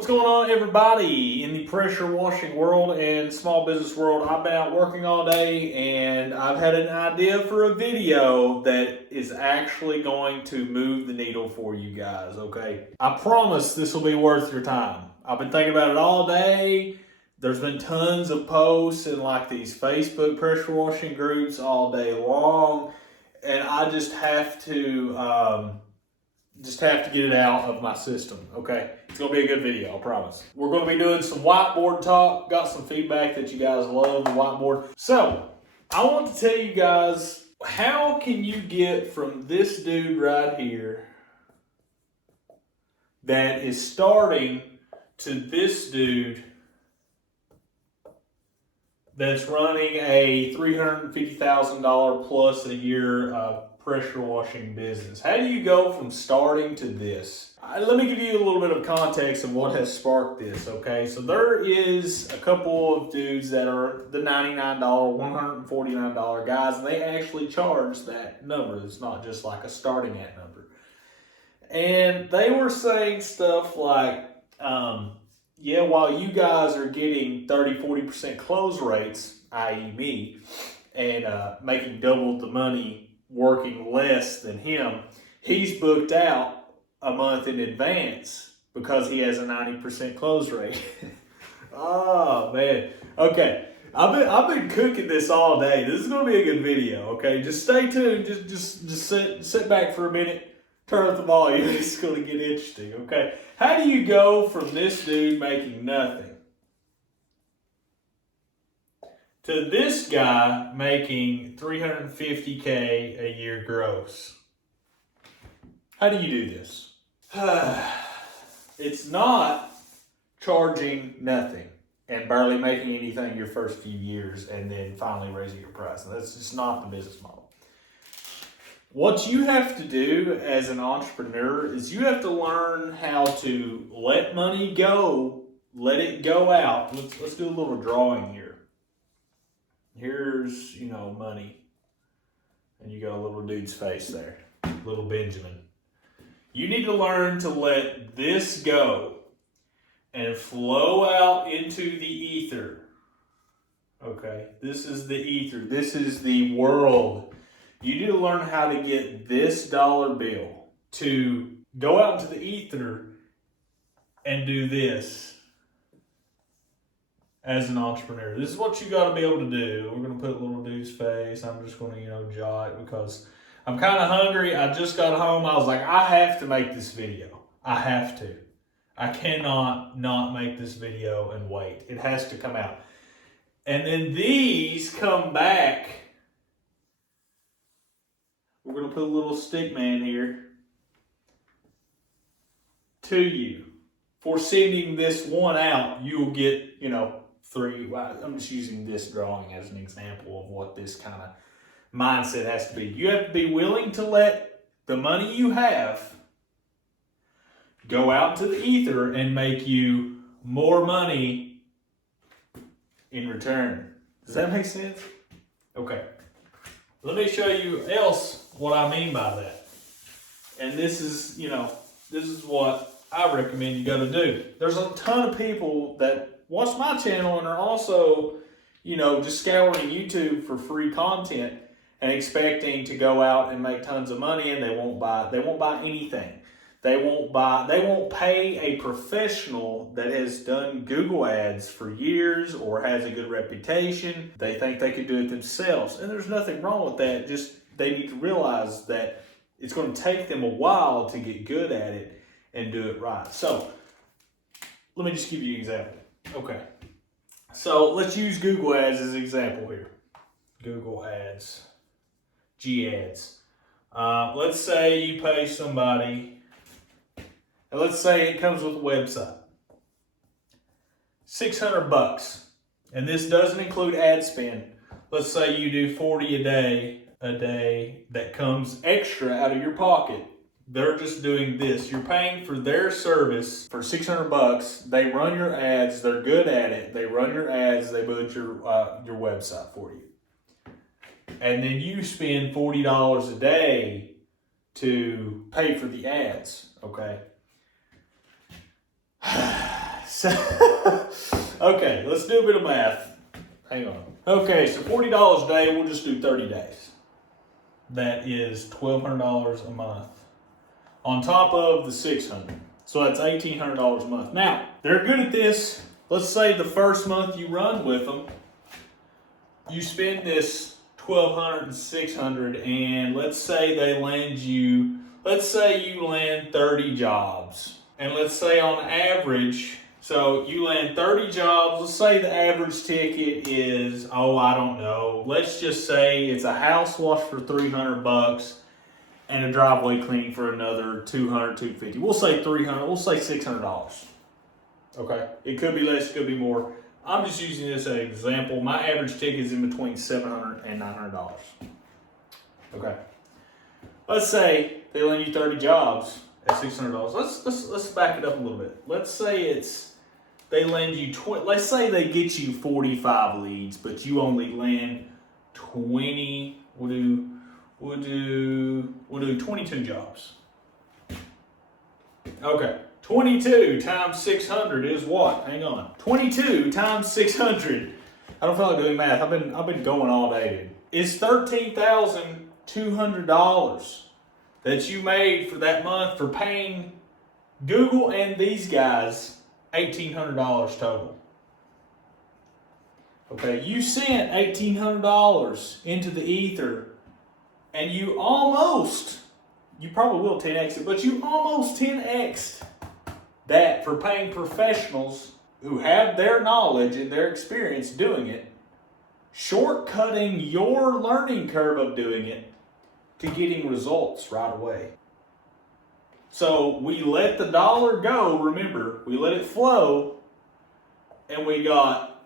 What's going on, everybody in the pressure washing world and small business world? I've been out working all day and I've had an idea for a video that is actually going to move the needle for you guys, okay? I promise this will be worth your time. I've been thinking about it all day. There's been tons of posts in like these Facebook pressure washing groups all day long, and I just have to get it out of my system, okay? It's gonna be a good video, I promise. We're gonna be doing some whiteboard talk. Got some feedback that you guys love the whiteboard. So, I want to tell you guys, how can you get from this dude right here that is starting to this dude that's running a $350,000 plus a year pressure washing business? How do you go from starting to this? Let me give you a little bit of context of what has sparked this, okay? So there is a couple of dudes that are the $99, $149 guys, and they actually charge that number. It's not just like a starting at number. And they were saying stuff like, yeah, while you guys are getting 30-40% close rates, i.e. me, and making double the money working less than him, he's booked out a month in advance because he has a 90% close rate. Oh man. Okay. I've been cooking this all day. This is gonna be a good video, okay? Just stay tuned. Just sit back for a minute, turn up the volume. It's gonna get interesting, okay? How do you go from this dude making nothing to this guy making $350K a year gross? How do you do this? It's not charging nothing and barely making anything your first few years and then finally raising your price. That's just not the business model. What you have to do as an entrepreneur is you have to learn how to let money go, let it go out. Let's do a little drawing here. Here's, money. And you got a little dude's face there, little Benjamin. You need to learn to let this go and flow out into the ether. Okay, this is the ether. This is the world. You need to learn how to get this dollar bill to go out into the ether and do this as an entrepreneur. This is what you got to be able to do. We're going to put a little dude's face. I'm just going to, jaw it because I'm kind of hungry. I just got home. I was like, I have to make this video. I have to. I cannot not make this video and wait. It has to come out. And then these come back. We're going to put a little stick man here to you. For sending this one out, you'll get, 3. I'm just using this drawing as an example of what this kind of mindset has to be. You have to be willing to let the money you have go out into the ether and make you more money in return. Does that make sense? Okay. Let me show you else what I mean by that. And this is, this is what I recommend you go to do. There's a ton of people that watch my channel and are also, just scouring YouTube for free content and expecting to go out and make tons of money, and they won't buy anything. They won't pay a professional that has done Google ads for years or has a good reputation. They think they could do it themselves. And there's nothing wrong with that. Just they need to realize that it's going to take them a while to get good at it and do it right. So let me just give you an example. Okay. So let's use Google ads as an example here. Google ads. G-ads. Let's say you pay somebody, and let's say it comes with a website. $600, and this doesn't include ad spend. Let's say you do 40 a day that comes extra out of your pocket. They're just doing this. You're paying for their service for $600. They run your ads. They're good at it. They run your ads. They build your website for you. And then you spend $40 a day to pay for the ads, okay? So, okay, let's do a bit of math. Hang on. Okay, so $40 a day, we'll just do 30 days. That is $1,200 a month. On top of the $600. So that's $1,800 a month. Now, they're good at this. Let's say the first month you run with them, you spend this $1,200 and $600, and let's say they land you, let's say you land 30 jobs. And let's say on average, so you land 30 jobs, let's say the average ticket is, I don't know, let's just say it's a house wash for $300 and a driveway cleaning for another $200, $250. We'll say $300, we'll say $600. Okay, it could be less, it could be more. I'm just using this as an example. My average ticket is in between $700 and $900. Okay, let's say they land you 30 jobs at $600. Let's back it up a little bit. Let's say they land you let's say they get you 45 leads, but you only land 20. We'll do 22 jobs. Okay. 22 times 600 is what? Hang on. 22 times 600. I don't feel like doing math. I've been going all day, dude. It's $13,200 that you made for that month for paying Google and these guys $1,800 total. Okay, you sent $1,800 into the ether, and you probably will 10x it, but you almost 10x'd that for paying professionals who have their knowledge and their experience doing it, shortcutting your learning curve of doing it to getting results right away. So we let the dollar go, remember, we let it flow, and we got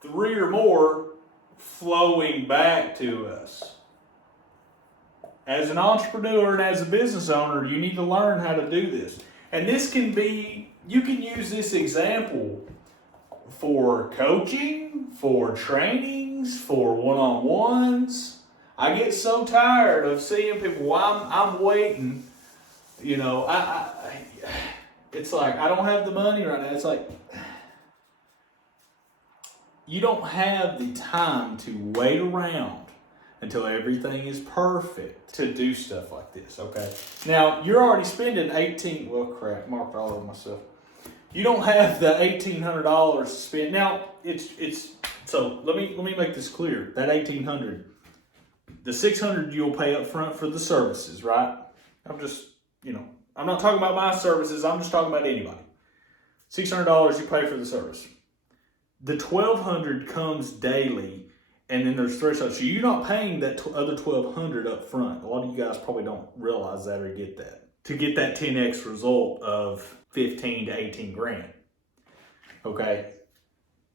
3 or more flowing back to us. As an entrepreneur and as a business owner, you need to learn how to do this. And this can be, you can use this example for coaching, for trainings, for one-on-ones. I get so tired of seeing people, I'm waiting, you know, it's like, I don't have the money right now. It's like, you don't have the time to wait around until everything is perfect to do stuff like this, okay? Now, you're already spending well, crap, marked all over myself. You don't have the $1,800 to spend. Now, so let me make this clear. That $1,800, the $600 you'll pay up front for the services, right? I'm not talking about my services, I'm just talking about anybody. $600 you pay for the service. The $1,200 comes daily. And then there's thresholds. So you're not paying that other $1,200 up front. A lot of you guys probably don't realize that or get that. To get that 10x result of 15 to 18 grand. Okay.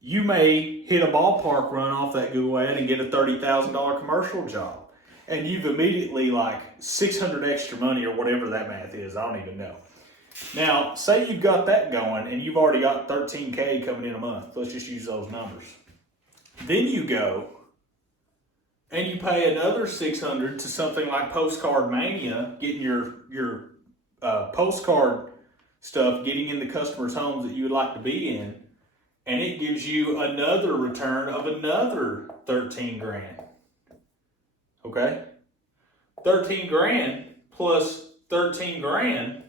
You may hit a ballpark run off that Google ad and get a $30,000 commercial job. And you've immediately like 600 extra money or whatever that math is. I don't even know. Now, say you've got that going and you've already got 13K coming in a month. Let's just use those numbers. Then you go and you pay another $600 to something like Postcard Mania, getting your postcard stuff, getting in the customers' homes that you would like to be in, and it gives you another return of another 13 grand. Okay? 13 grand plus 13 grand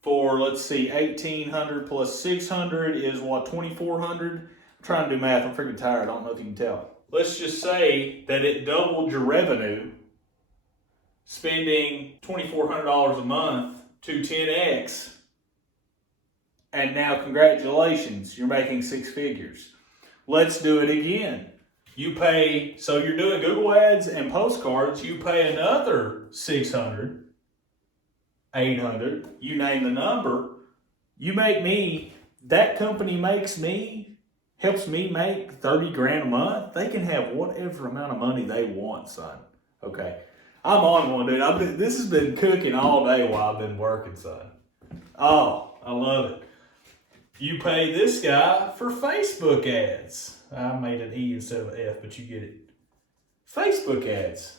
for, let's see, 1,800 plus 600 is what, 2,400? I'm trying to do math. I'm freaking tired. I don't know if you can tell. Let's just say that it doubled your revenue, spending $2,400 a month to 10x, and now congratulations, you're making 6 figures. Let's do it again. You pay, so you're doing Google ads and postcards, you pay another 600, 800, you name the number, you make me, that company helps me make 30 grand a month. They can have whatever amount of money they want, son. Okay. I'm on one, dude. This has been cooking all day while I've been working, son. Oh, I love it. You pay this guy for Facebook ads. I made an E instead of an F, but you get it. Facebook ads.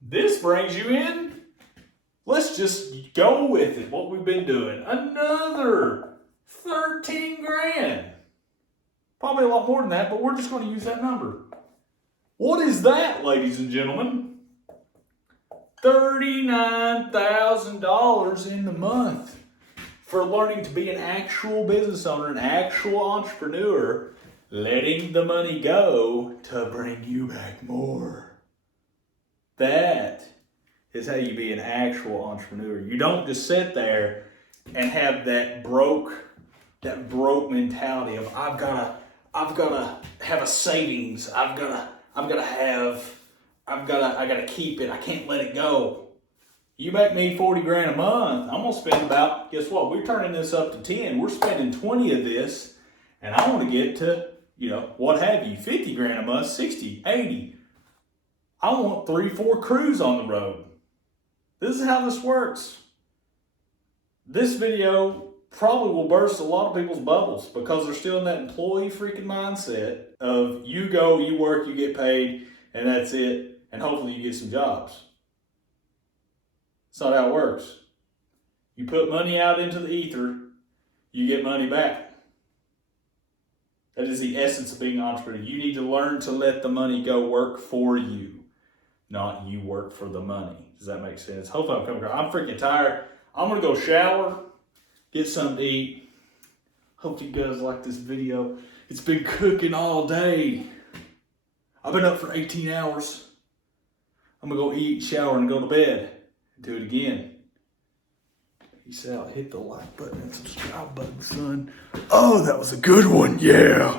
This brings you in. Let's just go with it, what we've been doing. Another 13 grand. Probably a lot more than that, but we're just going to use that number. What is that, ladies and gentlemen? $39,000 in the month for learning to be an actual business owner, an actual entrepreneur, letting the money go to bring you back more. That is how you be an actual entrepreneur. You don't just sit there and have that broke mentality of I've gotta have a savings. I gotta keep it. I can't let it go. You make me 40 grand a month, I'm gonna spend about, guess what? We're turning this up to 10. We're spending 20 of this, and I want to get to, what have you, 50 grand a month, 60, 80. I want 3-4 crews on the road. This is how this works. This video probably will burst a lot of people's bubbles because they're still in that employee freaking mindset of you go, you work, you get paid, and that's it, and hopefully you get some jobs. That's not how it works. You put money out into the ether, you get money back. That is the essence of being an entrepreneur. You need to learn to let the money go work for you, not you work for the money. Does that make sense? Hopefully I'm coming across. I'm freaking tired. I'm going to go shower, get something to eat. Hope you guys like this video. It's been cooking all day. I've been up for 18 hours. I'm going to go eat, shower, and go to bed. Do it again. Peace out. Hit the like button and subscribe button, son. Oh, that was a good one. Yeah.